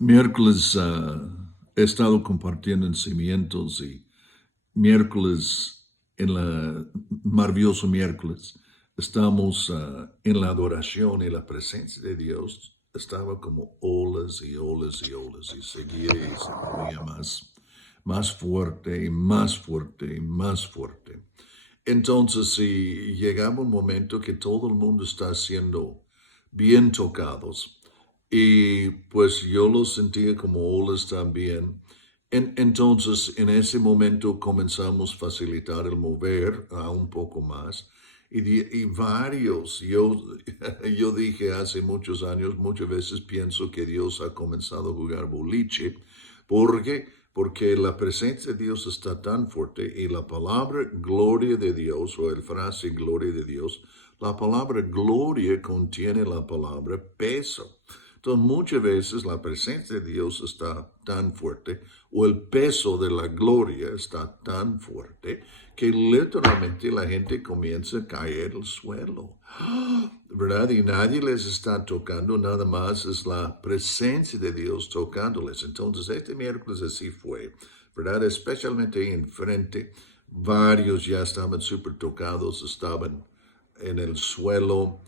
Miércoles he estado compartiendo en Cimientos y miércoles, en la maravilloso miércoles, estamos en la adoración y la presencia de Dios. Estaba como olas y olas y olas y seguía y se movía más fuerte y más fuerte y más fuerte. Entonces, si llegaba un momento que todo el mundo está siendo bien tocados, y pues yo lo sentía como olas también. Entonces, en ese momento comenzamos a facilitar el mover a un poco más. Y varios, yo dije hace muchos años, muchas veces pienso que Dios ha comenzado a jugar boliche. ¿Por qué? Porque la presencia de Dios está tan fuerte y la palabra gloria de Dios o el frase gloria de Dios, la palabra gloria contiene la palabra peso. Entonces, muchas veces la presencia de Dios está tan fuerte o el peso de la gloria está tan fuerte que literalmente la gente comienza a caer al suelo, ¿verdad? Y nadie les está tocando, nada más es la presencia de Dios tocándoles. Entonces, este miércoles así fue, ¿verdad? Especialmente ahí enfrente, varios ya estaban súper tocados, estaban en el suelo.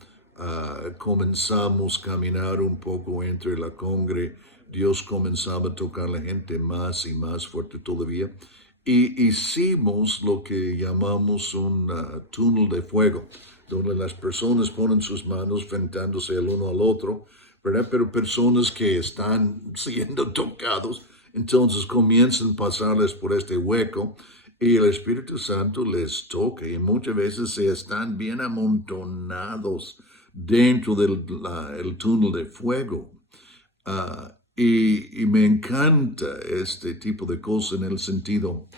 Comenzamos a caminar un poco entre la congre. Dios comenzaba a tocar a la gente más y más fuerte todavía. Y hicimos lo que llamamos un túnel de fuego, donde las personas ponen sus manos enfrentándose el uno al otro, ¿verdad? Pero personas que están siendo tocados, entonces comienzan a pasarles por este hueco y el Espíritu Santo les toca y muchas veces se están bien amontonados dentro del el túnel de fuego. Y me encanta este tipo de cosas en el sentido,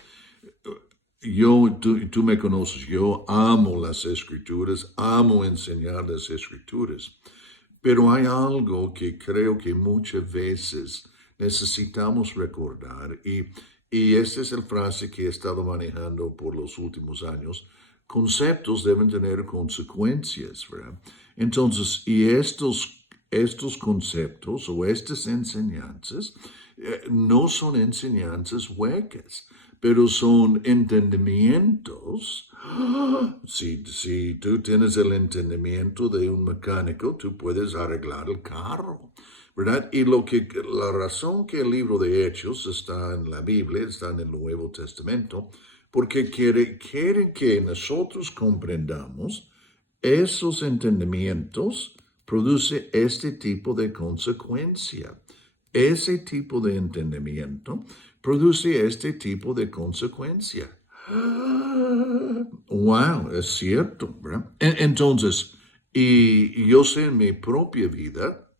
tú me conoces, yo amo las escrituras, amo enseñar las escrituras, pero hay algo que creo que muchas veces necesitamos recordar y esta es la frase que he estado manejando por los últimos años. Conceptos deben tener consecuencias, ¿verdad? Entonces, y estos conceptos o estas enseñanzas no son enseñanzas huecas, pero son entendimientos. Si tú tienes el entendimiento de un mecánico, tú puedes arreglar el carro, ¿verdad? Y la razón que el libro de Hechos está en la Biblia, está en el Nuevo Testamento, porque quieren que nosotros comprendamos esos entendimientos produce este tipo de consecuencia. Ese tipo de entendimiento produce este tipo de consecuencia. Wow, es cierto, ¿verdad? Entonces, y yo sé en mi propia vida,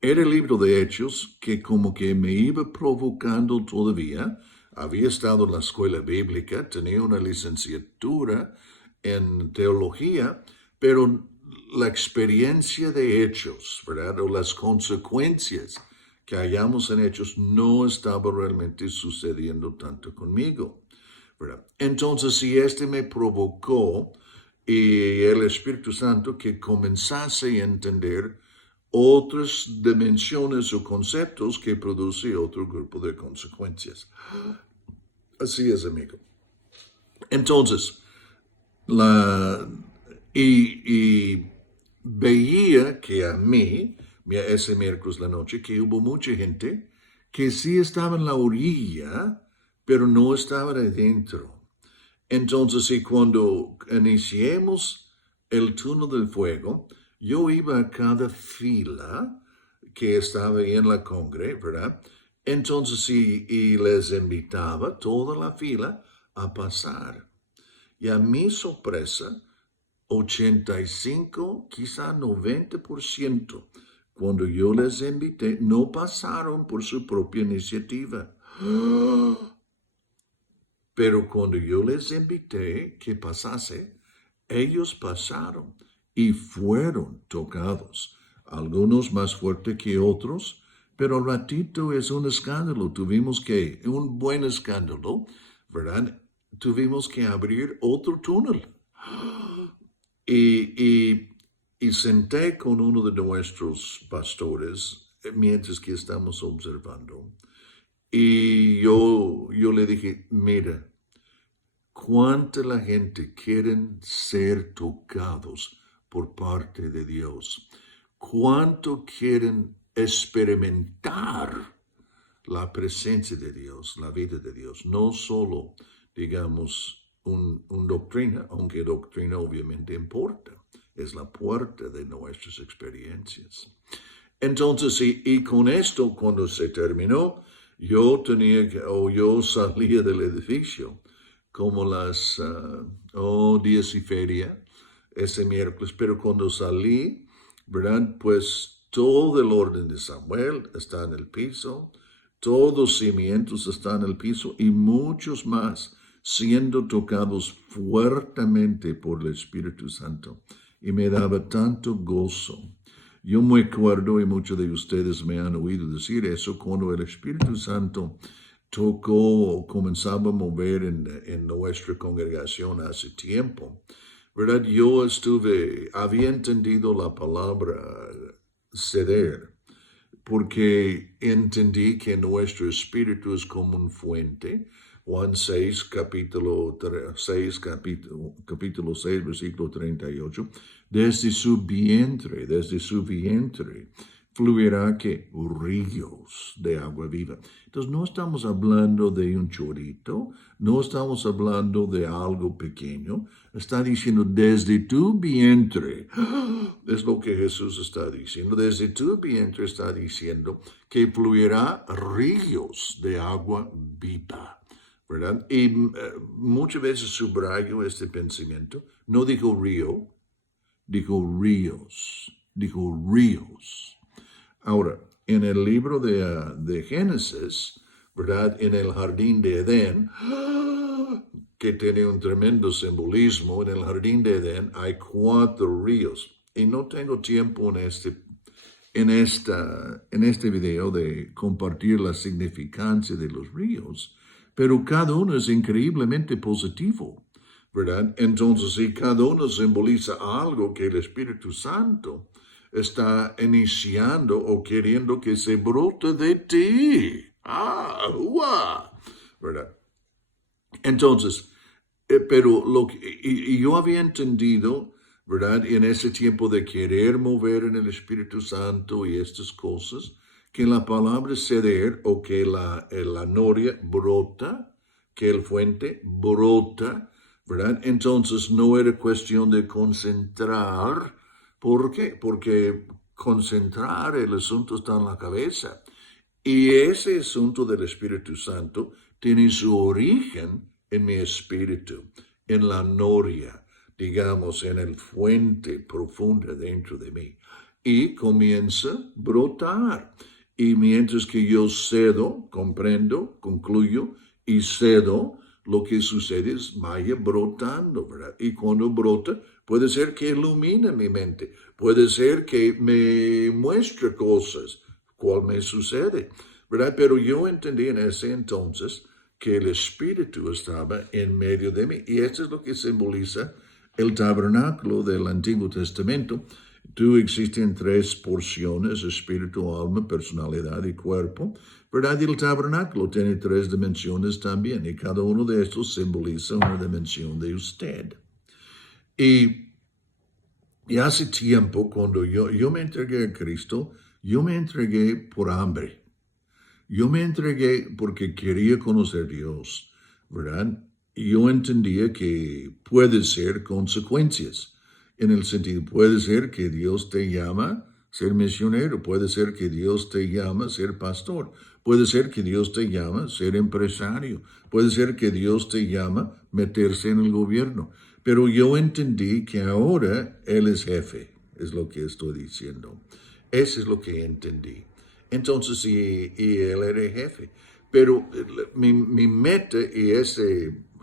era el libro de Hechos que como que me iba provocando todavía. Había estado en la escuela bíblica, tenía una licenciatura en teología, pero la experiencia de Hechos, ¿verdad? O las consecuencias que hallamos en Hechos no estaba realmente sucediendo tanto conmigo, ¿verdad? Entonces, si este me provocó y el Espíritu Santo que comenzase a entender otras dimensiones o conceptos que produce otro grupo de consecuencias. Así es, amigo. Entonces, la, y veía que a mí, ese miércoles la noche, que hubo mucha gente que sí estaba en la orilla, pero no estaba adentro. Entonces, y cuando iniciemos el túnel del fuego, yo iba a cada fila que estaba ahí en la congre, ¿verdad? Entonces, y les invitaba toda la fila a pasar. Y a mi sorpresa, 85, quizá 90%, cuando yo les invité, no pasaron por su propia iniciativa. Pero cuando yo les invité que pasase, ellos pasaron y fueron tocados. Algunos más fuerte que otros, pero al ratito es un escándalo. Un buen escándalo, ¿verdad? Tuvimos que abrir otro túnel. Y, y, y senté con uno de nuestros pastores mientras que estamos observando. Y yo le dije, mira, cuánta la gente quieren ser tocados por parte de Dios. Cuánto quieren experimentar la presencia de Dios, la vida de Dios. No solo, digamos, un doctrina, aunque doctrina obviamente importa. Es la puerta de nuestras experiencias. Entonces, y con esto, cuando se terminó, yo salía del edificio como las 10 y feria ese miércoles, pero cuando salí, ¿verdad? Pues todo el orden de Samuel está en el piso, todos los cimientos están en el piso y muchos más siendo tocados fuertemente por el Espíritu Santo. Y me daba tanto gozo. Yo me acuerdo, y muchos de ustedes me han oído decir eso, cuando el Espíritu Santo tocó, comenzaba a mover en nuestra congregación hace tiempo, ¿verdad? Yo había entendido la palabra ceder, porque entendí que nuestro espíritu es como un fuente. Juan 6, capítulo 6, capítulo 6, versículo 38. Desde su vientre, fluirá que ríos de agua viva. Entonces no estamos hablando de un chorrito, no estamos hablando de algo pequeño. Está diciendo desde tu vientre. Es lo que Jesús está diciendo. Desde tu vientre está diciendo que fluirá ríos de agua viva, ¿verdad? Y muchas veces subrayo este pensamiento. No dijo río, dijo ríos. Ahora, en el libro de Génesis, ¿verdad? En el jardín de Edén, que tiene un tremendo simbolismo, en el jardín de Edén hay 4 ríos. Y no tengo tiempo en este video de compartir la significancia de los ríos, pero cada uno es increíblemente positivo, ¿verdad? Entonces, si cada uno simboliza algo que el Espíritu Santo está iniciando o queriendo que se brote de ti. ¿Verdad? Entonces, pero yo había entendido, ¿verdad? En ese tiempo de querer mover en el Espíritu Santo y estas cosas, que la palabra ceder o que la noria brota, que el fuente brota, ¿verdad? Entonces no era cuestión de concentrar. ¿Por qué? Porque concentrar el asunto está en la cabeza. Y ese asunto del Espíritu Santo tiene su origen en mi espíritu, en la noria, digamos, en el fuente profunda dentro de mí. Y comienza a brotar. Y mientras que yo cedo, comprendo, concluyo y cedo, lo que sucede es vaya brotando, ¿verdad? Y cuando brota, puede ser que ilumine mi mente, puede ser que me muestre cosas, cuál me sucede, ¿verdad? Pero yo entendí en ese entonces que el Espíritu estaba en medio de mí. Y esto es lo que simboliza el tabernáculo del Antiguo Testamento. Tú existen 3 porciones, espíritu, alma, personalidad y cuerpo, ¿verdad? Y el tabernáculo tiene 3 dimensiones también, y cada uno de estos simboliza una dimensión de usted. Y hace tiempo, cuando yo me entregué a Cristo, yo me entregué por hambre. Yo me entregué porque quería conocer a Dios, ¿verdad? Y yo entendía que puede ser consecuencias. En el sentido, puede ser que Dios te llama a ser misionero, puede ser que Dios te llama a ser pastor, puede ser que Dios te llama a ser empresario, puede ser que Dios te llama a meterse en el gobierno. Pero yo entendí que ahora Él es jefe, es lo que estoy diciendo. Eso es lo que entendí. Entonces, y Él era jefe. Pero mi meta, y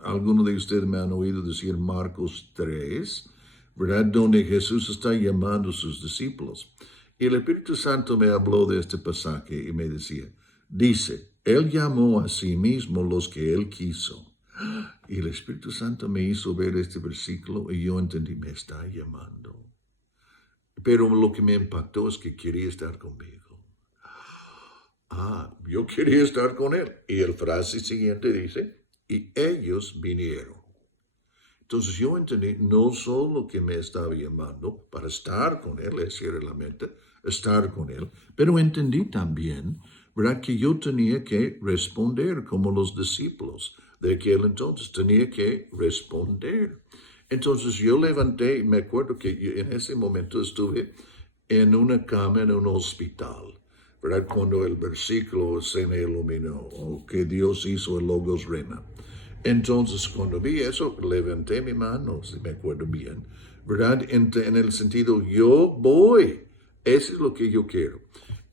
algunos de ustedes me han oído decir Marcos 3, ¿verdad? Donde Jesús está llamando a sus discípulos. Y el Espíritu Santo me habló de este pasaje y me dice, Él llamó a sí mismo los que Él quiso. Y el Espíritu Santo me hizo ver este versículo y yo entendí, me está llamando. Pero lo que me impactó es que quería estar conmigo. Yo quería estar con él. Y el frase siguiente dice, y ellos vinieron. Entonces yo entendí no solo que me estaba llamando para estar con él, esa era la meta, estar con él, pero entendí también, ¿verdad?, que yo tenía que responder como los discípulos de aquel entonces, tenía que responder. Entonces yo levanté, y me acuerdo que en ese momento estuve en una cama en un hospital, ¿verdad?, cuando el versículo se me iluminó, o que Dios hizo el Logos Rema. Entonces, cuando vi eso, levanté mi mano, si me acuerdo bien, ¿verdad? En el sentido, yo voy. Eso es lo que yo quiero.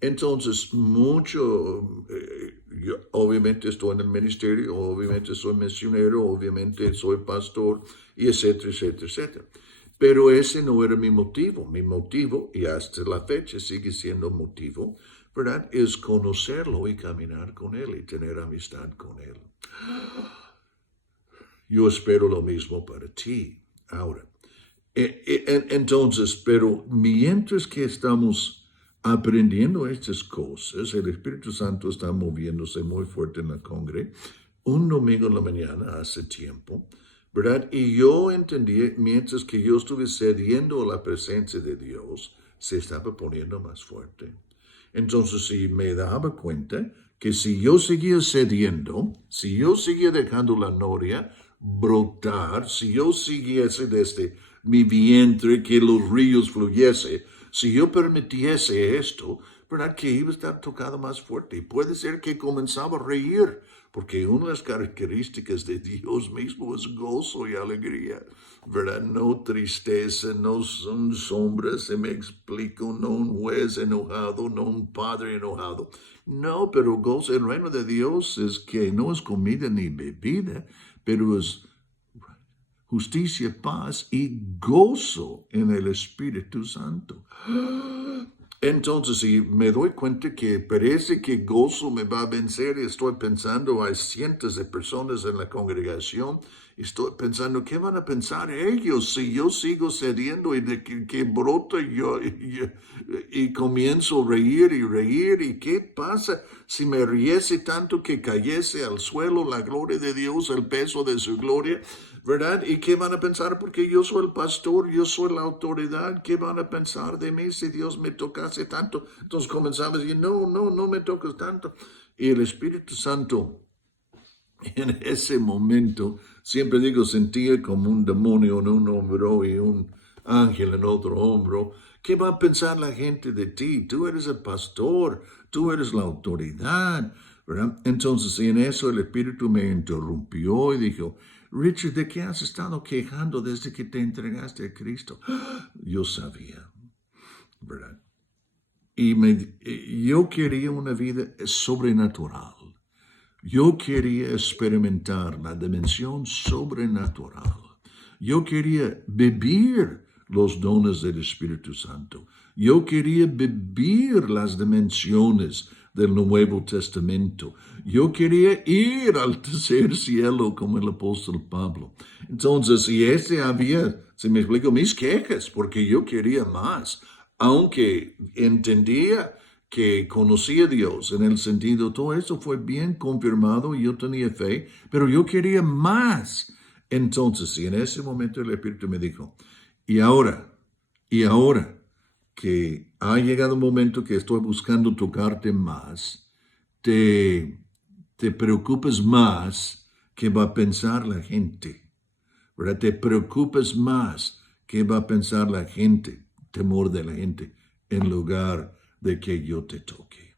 Entonces, yo obviamente estoy en el ministerio, obviamente soy misionero, obviamente soy pastor, y etcétera, etcétera, etcétera. Pero ese no era mi motivo, y hasta la fecha sigue siendo motivo, ¿verdad? Es conocerlo y caminar con él y tener amistad con él. Yo espero lo mismo para ti. Ahora, entonces, pero mientras que estamos aprendiendo estas cosas, el Espíritu Santo está moviéndose muy fuerte en la congre. Un domingo en la mañana, hace tiempo, ¿verdad? Y yo entendí, mientras que yo estuve cediendo a la presencia de Dios, se estaba poniendo más fuerte. Entonces, si me daba cuenta que si yo seguía cediendo, si yo seguía dejando la noria brotar, si yo siguiese desde mi vientre que los ríos fluyese, si yo permitiese esto, ¿verdad?, que iba a estar tocado más fuerte. Y puede ser que comenzaba a reír, porque una de las características de Dios mismo es gozo y alegría, ¿verdad? No tristeza, no son sombras, se me explico, no un juez enojado, no un padre enojado. No, pero gozo, el reino de Dios es que no es comida ni bebida, pero es justicia, paz y gozo en el Espíritu Santo. Entonces, si me doy cuenta que parece que gozo me va a vencer, y estoy pensando, hay cientos de personas en la congregación, estoy pensando, ¿qué van a pensar ellos si yo sigo cediendo y de que brota yo y comienzo a reír y reír? ¿Y qué pasa si me riese tanto que cayese al suelo la gloria de Dios, el peso de su gloria? ¿Verdad? ¿Y qué van a pensar? Porque yo soy el pastor, yo soy la autoridad. ¿Qué van a pensar de mí si Dios me tocase tanto? Entonces comenzaba a decir, no me toques tanto. Y el Espíritu Santo, en ese momento, siempre digo, sentía como un demonio en un hombro y un ángel en otro hombro. ¿Qué va a pensar la gente de ti? Tú eres el pastor, tú eres la autoridad, ¿verdad? Entonces, en eso el Espíritu me interrumpió y dijo, Richard, ¿de qué has estado quejando desde que te entregaste a Cristo? Yo sabía, ¿verdad? Yo quería una vida sobrenatural. Yo quería experimentar la dimensión sobrenatural. Yo quería vivir los dones del Espíritu Santo. Yo quería vivir las dimensiones del Nuevo Testamento. Yo quería ir al tercer cielo como el apóstol Pablo. Entonces, y ese había, se me explico, mis quejas, porque yo quería más, aunque entendía que conocía a Dios en el sentido, todo eso fue bien confirmado y yo tenía fe, pero yo quería más. Entonces, y en ese momento el Espíritu me dijo, y ahora que ha llegado un momento que estoy buscando tocarte más, te preocupes más que va a pensar la gente, ¿verdad? Te preocupes más que va a pensar la gente, temor de la gente, en lugar de que yo te toque,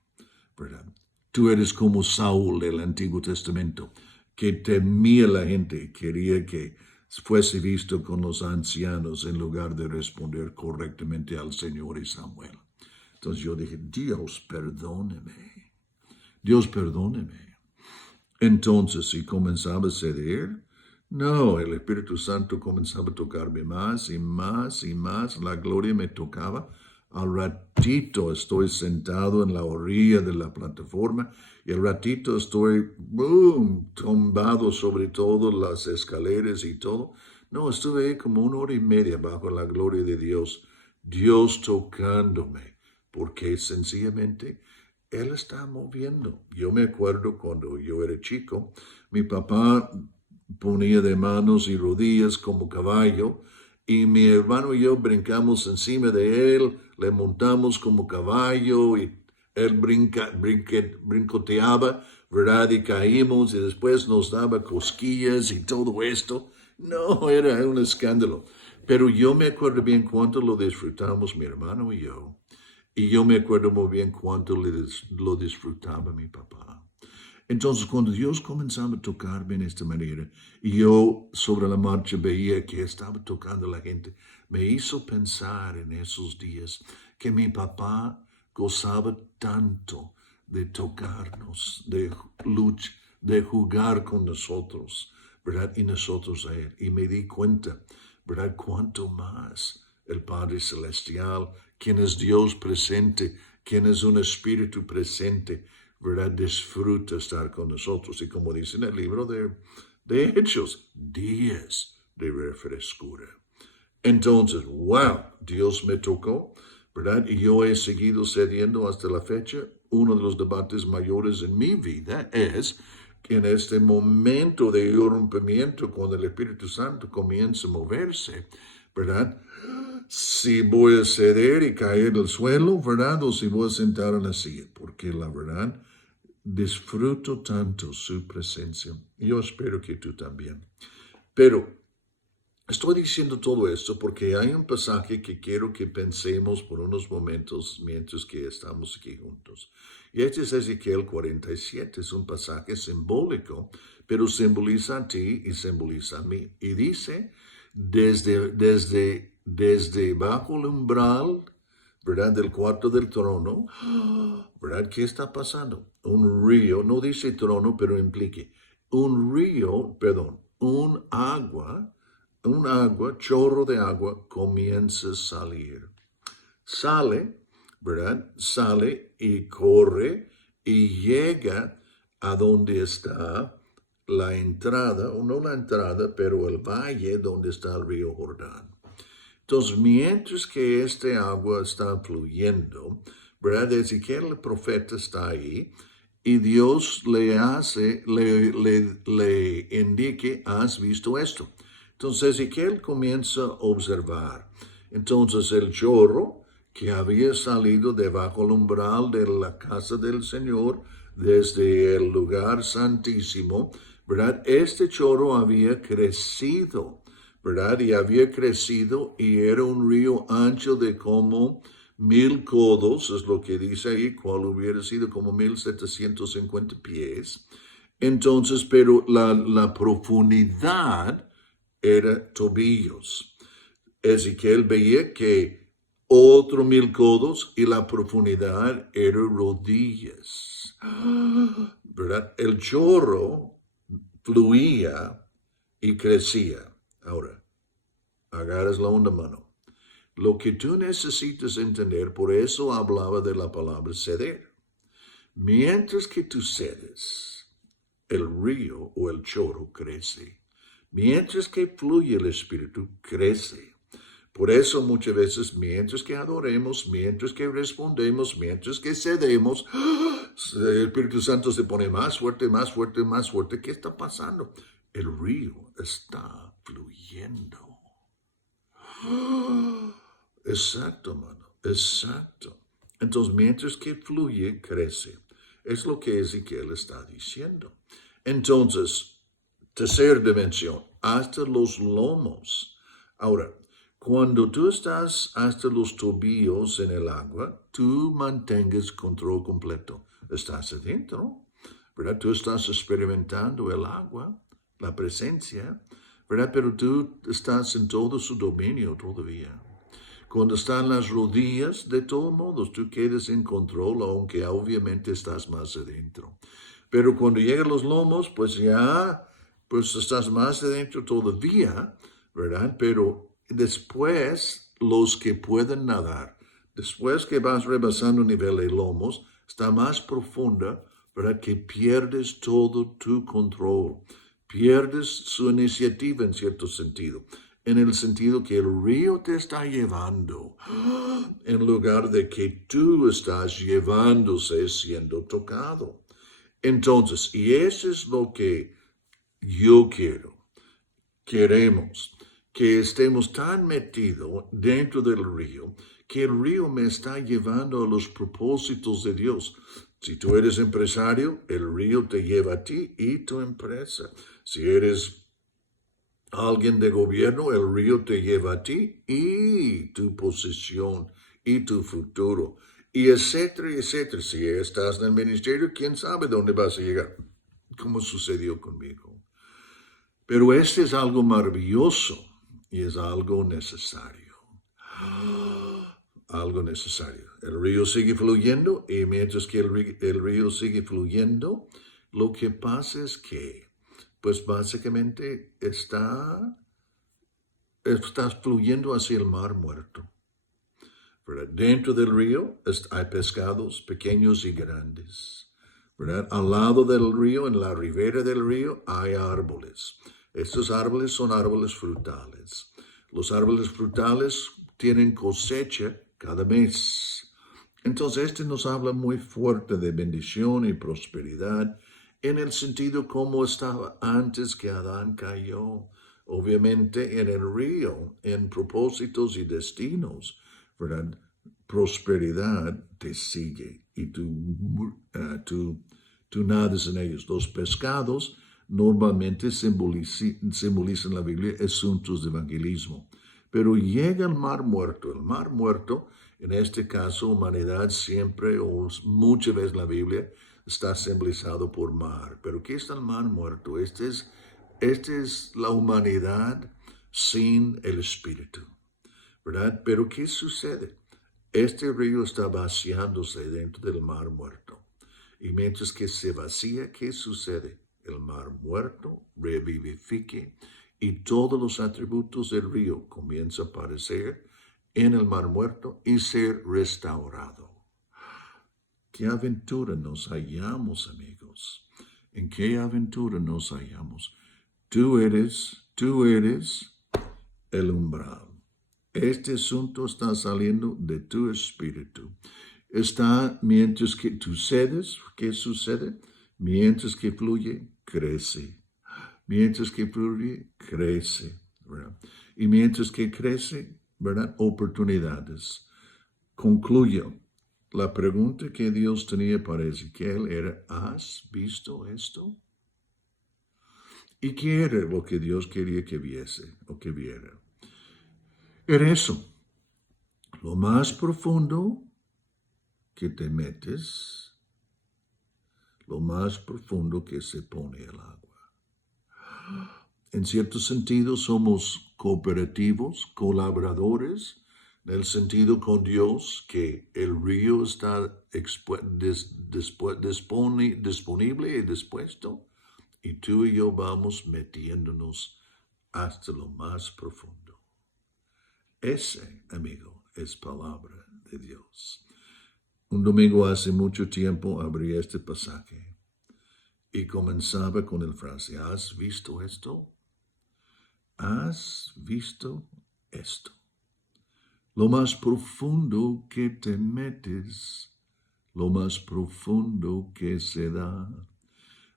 ¿verdad? Tú eres como Saúl del Antiguo Testamento, que temía la gente, quería que fuese visto con los ancianos en lugar de responder correctamente al Señor y Samuel. Entonces yo dije, Dios perdóneme, Dios perdóneme. Entonces, si comenzaba a ceder, no, el Espíritu Santo comenzaba a tocarme más y más y más, la gloria me tocaba. Al ratito estoy sentado en la orilla de la plataforma y al ratito estoy, boom, tumbado sobre todas las escaleras y todo. No, estuve ahí como 1 hora y media bajo la gloria de Dios, Dios tocándome, porque sencillamente Él está moviendo. Yo me acuerdo cuando yo era chico, mi papá ponía de manos y rodillas como caballo y mi hermano y yo brincamos encima de él, le montamos como caballo y él brincoteaba, ¿verdad? Y caímos y después nos daba cosquillas y todo esto. No, era un escándalo. Pero yo me acuerdo bien cuánto lo disfrutamos mi hermano y yo. Y yo me acuerdo muy bien cuánto lo disfrutaba mi papá. Entonces, cuando Dios comenzaba a tocarme en esta manera, y yo sobre la marcha veía que estaba tocando a la gente, me hizo pensar en esos días que mi papá gozaba tanto de tocarnos, de jugar con nosotros, ¿verdad? Y nosotros a Él. Y me di cuenta, ¿verdad? Cuánto más el Padre Celestial, quien es Dios presente, quien es un Espíritu presente, ¿verdad? Disfruta estar con nosotros. Y como dice en el libro de Hechos, días de refrescura. Entonces, wow, Dios me tocó, ¿verdad? Y yo he seguido cediendo hasta la fecha. Uno de los debates mayores en mi vida es que en este momento de rompimiento, cuando el Espíritu Santo comienza a moverse, ¿verdad? Si voy a ceder y caer al suelo, ¿verdad? O si voy a sentar en la silla, porque la verdad, disfruto tanto su presencia. Yo espero que tú también. Pero estoy diciendo todo esto porque hay un pasaje que quiero que pensemos por unos momentos mientras que estamos aquí juntos. Y este es Ezequiel 47, es un pasaje simbólico, pero simboliza a ti y simboliza a mí. Y dice, desde bajo el umbral, ¿verdad? Del cuarto del trono, ¿verdad? ¿Qué está pasando? Un río, no dice trono, pero implique, un río, perdón, un agua, chorro de agua comienza a salir. Sale, ¿verdad? Sale y corre y llega a donde está la entrada, o no la entrada, pero el valle donde está el río Jordán. Entonces, mientras que este agua está fluyendo, ¿verdad? Ezequiel el profeta está ahí y Dios le indique, has visto esto. Entonces Ezequiel comienza a observar. Entonces el chorro que había salido debajo del umbral de la casa del Señor, desde el lugar santísimo, ¿verdad? Este chorro había crecido, ¿verdad? Y había crecido y era un río ancho de como 1000 codos, es lo que dice ahí, cual hubiera sido como 1750 pies. Entonces, pero la profundidad era tobillos. Ezequiel veía que otro 1000 codos y la profundidad era rodillas. ¿Verdad? El chorro fluía y crecía. Ahora, agarras la onda, mano. Lo que tú necesitas entender, por eso hablaba de la palabra ceder. Mientras que tú cedes, el río o el chorro crece. Mientras que fluye el Espíritu, crece. Por eso muchas veces, mientras que adoremos, mientras que respondemos, mientras que cedemos, el Espíritu Santo se pone más fuerte, más fuerte, más fuerte. ¿Qué está pasando? El río está fluyendo. Exacto, mano. Exacto. Entonces, mientras que fluye, crece. Es lo que Ezequiel está diciendo. Entonces, tercera dimensión, hasta los lomos. Ahora, cuando tú estás hasta los tobillos en el agua, tú mantengas control completo. Estás adentro, ¿verdad? Tú estás experimentando el agua, la presencia, ¿verdad? Pero tú estás en todo su dominio todavía. Cuando están las rodillas, de todos modos, tú quedas en control, aunque obviamente estás más adentro. Pero cuando llegan los lomos, pues ya, pues estás más adentro todavía, ¿verdad? Pero después, los que pueden nadar, después que vas rebasando el nivel de lomos, está más profunda, ¿verdad? Que pierdes todo tu control, pierdes su iniciativa en cierto sentido. en el sentido que el río te está llevando, en lugar de que tú estás llevándose siendo tocado. Entonces, y eso es lo que yo queremos, que estemos tan metidos dentro del río, que el río me está llevando a los propósitos de Dios. Si tú eres empresario, el río te lleva a ti y tu empresa. Si eres alguien de gobierno, el río te lleva a ti y tu posición y tu futuro, y etcétera, etcétera. Si estás en el ministerio, quién sabe dónde vas a llegar, como sucedió conmigo. Pero este es algo maravilloso y es algo necesario. Algo necesario. El río sigue fluyendo y mientras que el río sigue fluyendo, lo que pasa es que, pues básicamente estás fluyendo hacia el mar muerto. ¿Verdad? Dentro del río hay pescados pequeños y grandes. ¿Verdad? Al lado del río, en la ribera del río, hay árboles. Estos árboles son árboles frutales. Los árboles frutales tienen cosecha cada mes. Entonces, este nos habla muy fuerte de bendición y prosperidad en el sentido como estaba antes que Adán cayó. Obviamente en el río, en propósitos y destinos, ¿verdad? Prosperidad te sigue y tú nadas en ellos. Los pescados normalmente simbolizan en la Biblia asuntos de evangelismo. Pero llega el mar muerto. El mar muerto, en este caso, humanidad siempre o muchas veces en la Biblia está simbolizado por mar. Pero ¿qué es el mar muerto? Esta es la humanidad sin el Espíritu, ¿verdad? Pero ¿qué sucede? Este río está vaciándose dentro del mar muerto. Y mientras que se vacía, ¿qué sucede? El mar muerto revivifique y todos los atributos del río comienzan a aparecer en el mar muerto y ser restaurado. ¿Qué aventura nos hallamos, amigos? ¿En qué aventura nos hallamos? Tú eres el umbral. Este asunto está saliendo de tu espíritu. Está mientras que tú cedes, ¿qué sucede? Mientras que fluye, crece. Mientras que fluye, crece, ¿verdad? Y mientras que crece, ¿verdad? Oportunidades. Concluyo. La pregunta que Dios tenía para Ezequiel era, ¿has visto esto? ¿Y qué era lo que Dios quería que viese o que viera? Era eso. Lo más profundo que te metes, lo más profundo que se pone el agua. En cierto sentido somos cooperativos, colaboradores, en el sentido con Dios que el río está disponible y dispuesto, y tú y yo vamos metiéndonos hasta lo más profundo. Ese, amigo, es palabra de Dios. Un domingo hace mucho tiempo abrí este pasaje y comenzaba con el frase, ¿has visto esto? ¿Has visto esto? Lo más profundo que te metes, lo más profundo que se da,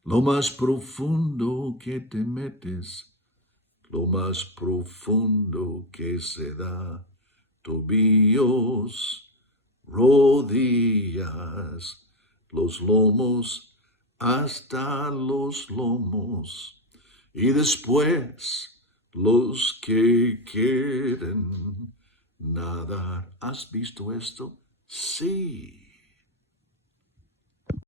lo más profundo que te metes, lo más profundo que se da, tobillos, rodillas, los lomos, hasta los lomos, y después los que quieren nadar. ¿Has visto esto? Sí.